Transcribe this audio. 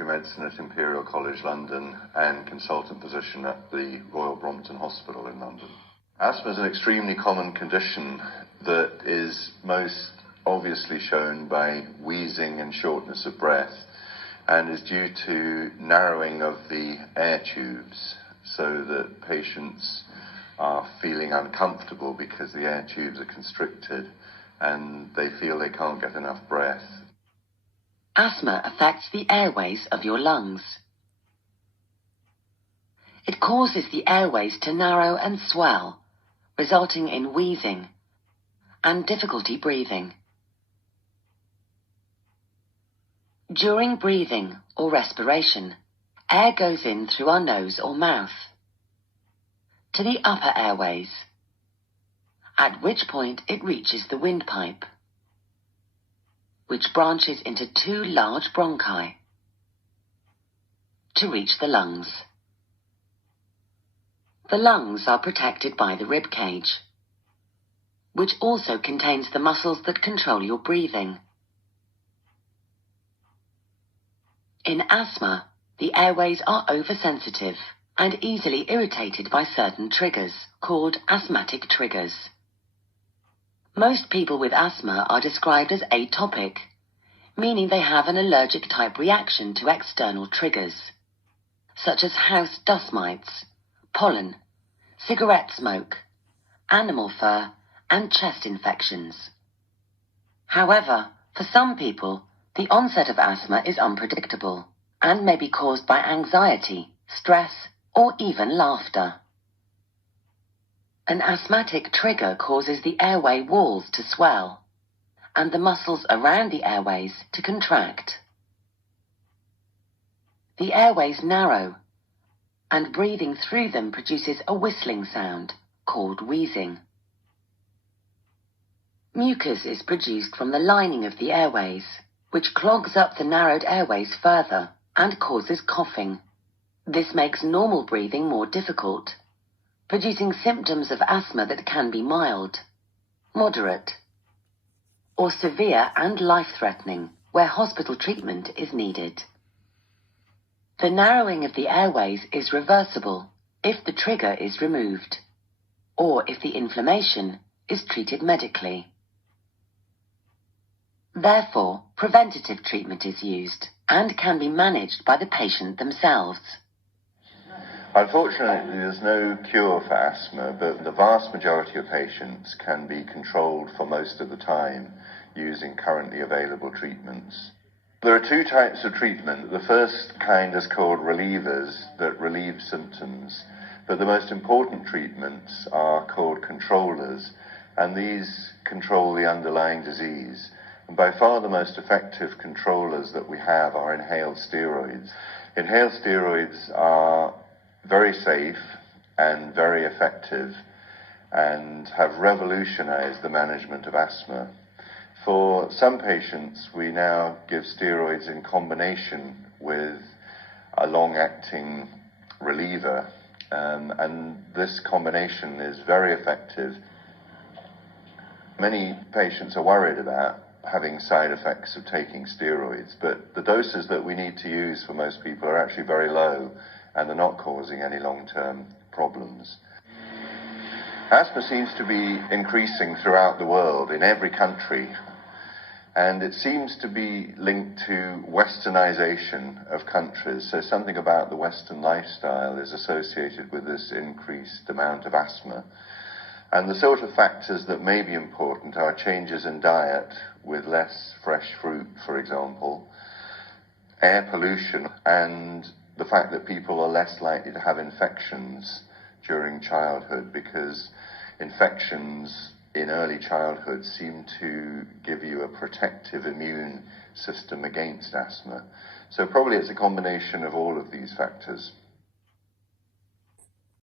Respiratory Medicine at Imperial College London and consultant physician at the Royal Brompton Hospital in London. Asthma is an extremely common condition that is most obviously shown by wheezing and shortness of breath, and is due to narrowing of the air tubes, so that patients are feeling uncomfortable because the air tubes are constricted and they feel they can't get enough breath. Asthma affects the airways of your lungs. It causes the airways to narrow and swell, resulting in wheezing and difficulty breathing. During breathing or respiration, air goes in through our nose or mouth to the upper airways, at which point it reaches the windpipe, which branches into two large bronchi to reach the lungs. The lungs are protected by the rib cage, which also contains the muscles that control your breathing. In asthma, the airways are oversensitive and easily irritated by certain triggers, called asthmatic triggers. Most people with asthma are described as atopic, meaning they have an allergic type reaction to external triggers, such as house dust mites, pollen, cigarette smoke, animal fur, and chest infections. However, for some people, the onset of asthma is unpredictable and may be caused by anxiety, stress, or even laughter. An asthmatic trigger causes the airway walls to swell and the muscles around the airways to contract. The airways narrow, and breathing through them produces a whistling sound called wheezing. Mucus is produced from the lining of the airways, which clogs up the narrowed airways further and causes coughing. This makes normal breathing more difficult, producing symptoms of asthma that can be mild, moderate, or severe and life-threatening, where hospital treatment is needed. The narrowing of the airways is reversible if the trigger is removed, or if the inflammation is treated medically. Therefore, preventative treatment is used and can be managed by the patient themselves. Unfortunately, there's no cure for asthma, but the vast majority of patients can be controlled for most of the time using currently available treatments. There are two types of treatment. The first kind is called relievers that relieve symptoms, but the most important treatments are called controllers, and these control the underlying disease. And by far the most effective controllers that we have are inhaled steroids. Inhaled steroids are very safe and very effective and have revolutionized the management of asthma. For some patients, we now give steroids in combination with a long-acting reliever, and this combination is very effective. Many patients are worried about having side effects of taking steroids, but the doses that we need to use for most people are actually very low, and they're not causing any long-term problems. Asthma seems to be increasing throughout the world, in every country, and it seems to be linked to westernization of countries. So something about the Western lifestyle is associated with this increased amount of asthma. And the sort of factors that may be important are changes in diet with less fresh fruit, for example, air pollution, and the fact that people are less likely to have infections during childhood, because infections in early childhood seem to give you a protective immune system against asthma. So probably it's a combination of all of these factors.